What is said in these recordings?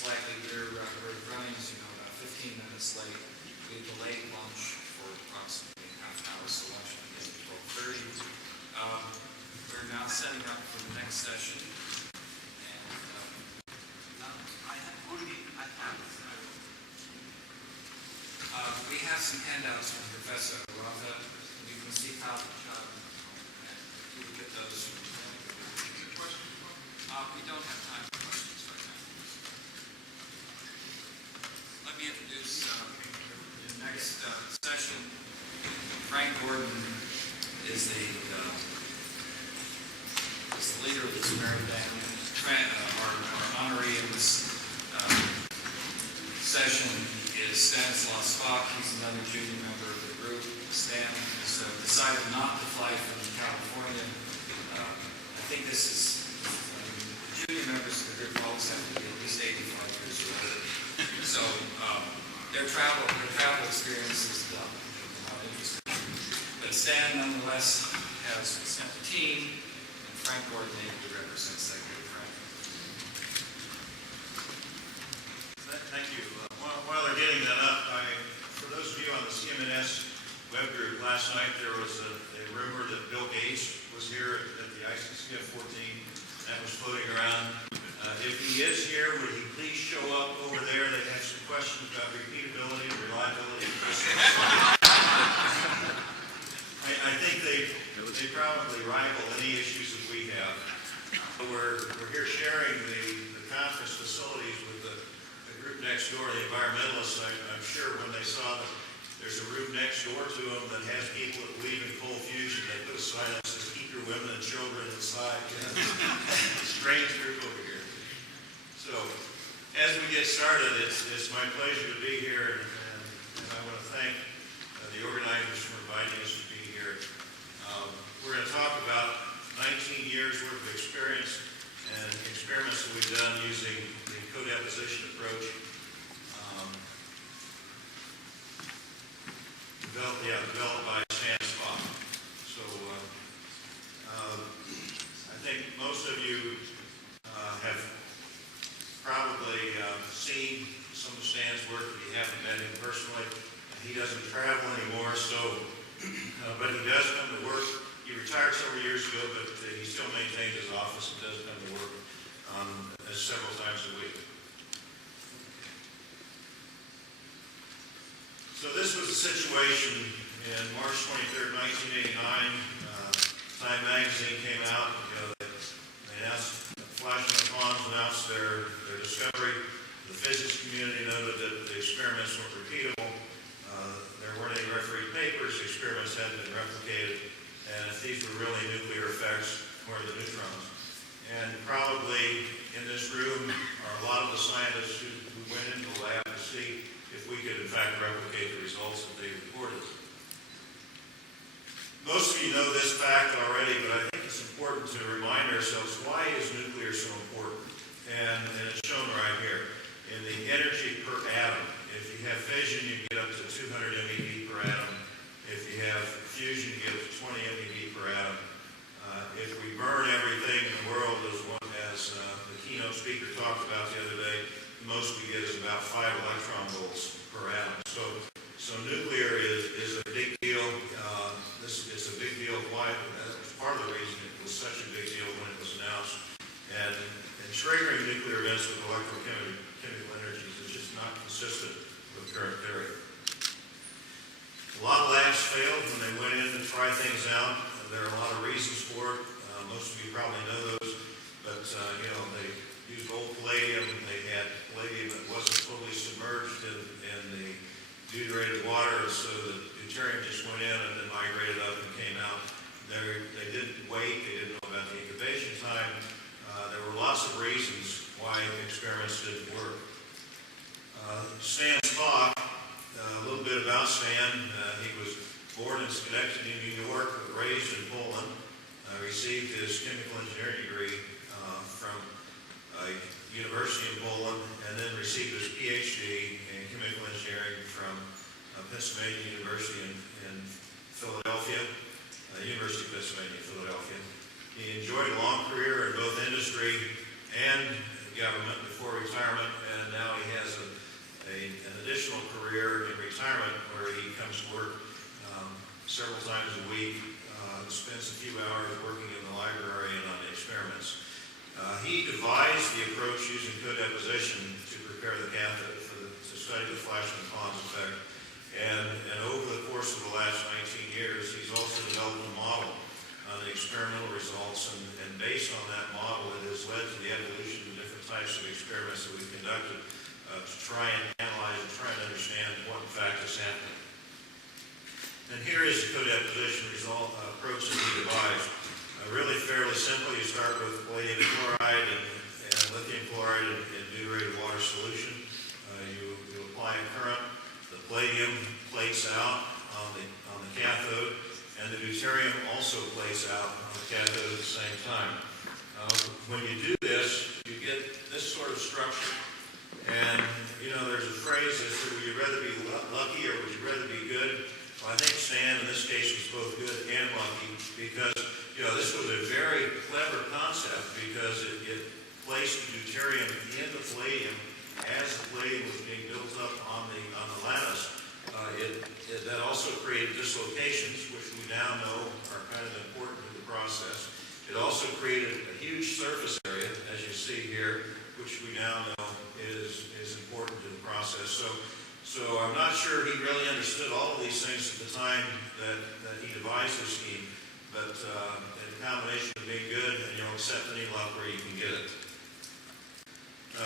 slightly. We're running, as you know, about 15 minutes late. We delayed lunch for approximately half an hour, so lunch begins at 12:30. We're now setting up for the next session. We have some handouts from Professor Arata. You can see how we get those. We don't have time for questions right now. Let me introduce the next session. Frank Gordon is the leader of this Mary Band. Our honoree in this session is Stanislaw Szpak. He's another junior member of the group. Stan has decided not to fly from California. I think this is, junior members of the group always have to be at least 85 years old. So their travel experience is not interesting. But Stan nonetheless has sent a team, and Frank Gordon represents that group. Frank. Thank you. While they're getting that up, for those of you on the CMNS web group last night, there was a rumor that Bill Gates was here at the ICCF-14. That was floating around. If he is here, would he please show up over there? They have some questions about repeatability and reliability. I think they probably rival any issues that we have. We're here sharing the conference facilities with the group next door, the environmentalists. I'm sure when they saw that there's a room next door to them that has people that believe in coal fusion, they put a sign that says, "Keep your women and children inside." Strange group over here. So, as we get started, it's my pleasure to be here, and I want to thank the organizers for inviting us to be here. We're going to talk about 19 years worth of experience and experiments that we've done using the co-deposition approach. Developed by Stanislaw. So I think most of you have probably seen some of Stan's work if you haven't met him personally. He doesn't travel anymore, but he does come to work. He retired several years ago, but he still maintains his office and does come to work several times a week. So this was a situation in March 23rd, 1989. Time magazine came out. They announced, Flashing Ponds announced their discovery. The physics community noted that the experiments weren't repeatable. There weren't any refereed papers. The experiments hadn't been replicated. And if these were really nuclear effects, where are the neutrons? And probably in this room are a lot of the scientists who went into the lab to see if we could in fact replicate the results that they reported. Most of you know this fact already, but I think it's important to remind ourselves, why is nuclear so important? And it's shown right here. In the energy per atom, if you have fission, you get up to 200 MeV per atom. If you have fusion, you get up to 20 MeV per atom. If we burn everything in the world, as the keynote speaker talked about the other day, the most we get is about 5 electron volts per atom. So nuclear is a big deal. This is a big deal. Why? That's part of the reason it was such a big deal when it was announced. And triggering nuclear events with electrochemical energies is just not consistent with current theory. A lot of labs failed when they went in to try things out. There are a lot of reasons for it. Most of you probably know those. But they used old palladium. They had palladium that wasn't totally submerged in the deuterated water, so the deuterium just went in and then migrated up and came out. They didn't wait. They didn't know about the incubation time. There were lots of reasons why the experiments didn't work. Stan Szpak, a little bit about Stan. He was born in Schenectady, New York, but raised in Poland. Received his chemical engineering degree from a university in Poland, and then received his PhD in chemical engineering from Pennsylvania University in Philadelphia, University of Pennsylvania, Philadelphia. He enjoyed a long career in both industry and government before retirement, and several times a week, spends a few hours working in the library and on the experiments. He devised the approach using co-deposition to prepare the cathode to study the Flash-Pons effect. And over the course of the last 19 years, he's also developed a model on the experimental results, and based on that model, it has led to the evolution of different types of experiments that we've conducted to try and analyze and try and understand what in fact is happening. And here is the co-deposition approach that he devised. Really fairly simple. You start with palladium chloride and lithium chloride in deuterated water solution. You apply a current. The palladium plates out on the cathode, and the deuterium also plates out on the cathode at the same time. When you do this, you get this sort of structure. And, you know, there's a phrase that says, would you rather be lucky or would you rather be good? Well, I think Stan in this case was both good and lucky because, you know, this was a very clever concept because it placed the deuterium in the palladium as the palladium was being built up on the lattice. That also created dislocations, which we now know are kind of important to the process. It also created a huge surface area, as you see here, which we now know is important to the process. So I'm not sure he really understood all of these things at the time that he devised this scheme, but in combination of being good and you'll accept any luck where you can get it.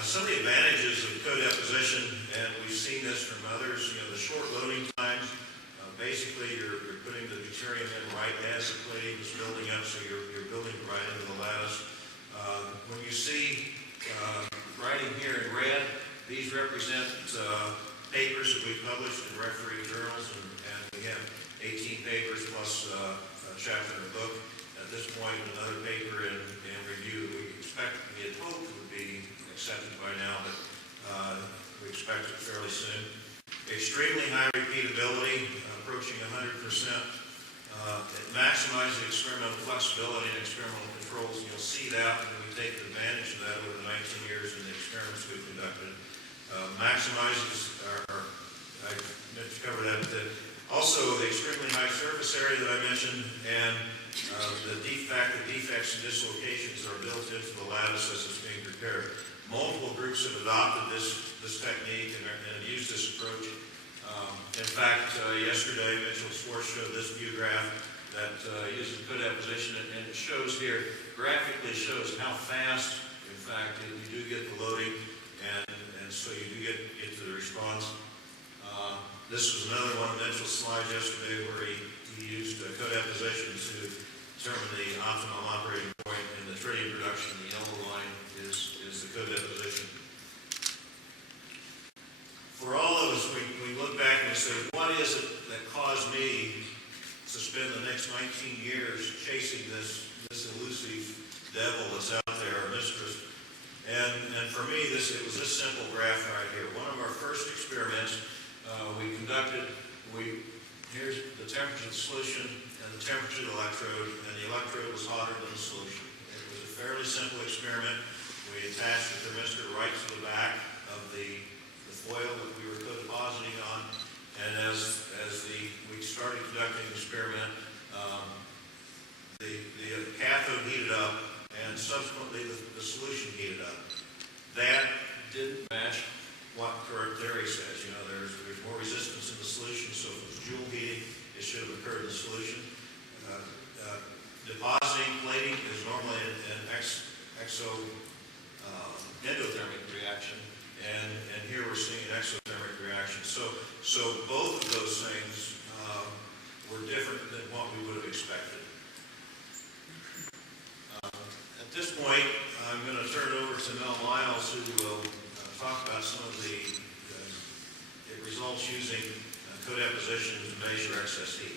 Some of the advantages of co-deposition, and we've seen this from others, you know, the short loading times. Basically, you're putting the deuterium in right as the palladium is building up, so you're building right into the lattice. When you see writing here in red, these represent papers that we've published in refereed journals, and we have 18 papers plus a chapter in a book. At this point, another paper in review that we expect, we had hoped would be accepted by now, but we expect it fairly soon. Extremely high repeatability, approaching 100%. It maximizes experimental flexibility and experimental controls, and you'll see that when we take advantage of that over the 19 years in the experiments we've conducted. Maximizes I meant to cover that. Also, the extremely high surface area that I mentioned, and the defects and dislocations are built into the lattice as it's being prepared. Multiple groups have adopted this technique and have used this approach. In fact, yesterday, Mitchell Schwartz showed this view graph that uses co-deposition, and it shows here, graphically shows how fast, in fact, you do get the loading, and so you do get to the response. This was another one of Mitchell's slides yesterday where he used co-deposition to determine the optimal operating point in the tritium production. The yellow line is the co-deposition. For all of us, we look back and we say, what is it that caused me to spend the next 19 years chasing this elusive devil that's out there, our mistress? And for me, it was this simple graph right here. One of our first experiments we conducted, here's the temperature of the solution and the temperature of the electrode, and the electrode was hotter than the solution. It was a fairly simple experiment. We attached the thermistor right to the back of the foil that we were co-depositing on, and as we started conducting the experiment, the cathode heated up, and subsequently the solution heated up. That didn't match what current theory says. You know, there's more resistance in the solution, so if it was joule heating, it should have occurred in the solution. Depositing plating is normally an endothermic reaction, and here we're seeing an exothermic reaction. So both of those things were different than what we would have expected. At this point, I'm going to turn it over to Mel Miles, who will talk about some of the results using co-deposition to measure excess heat.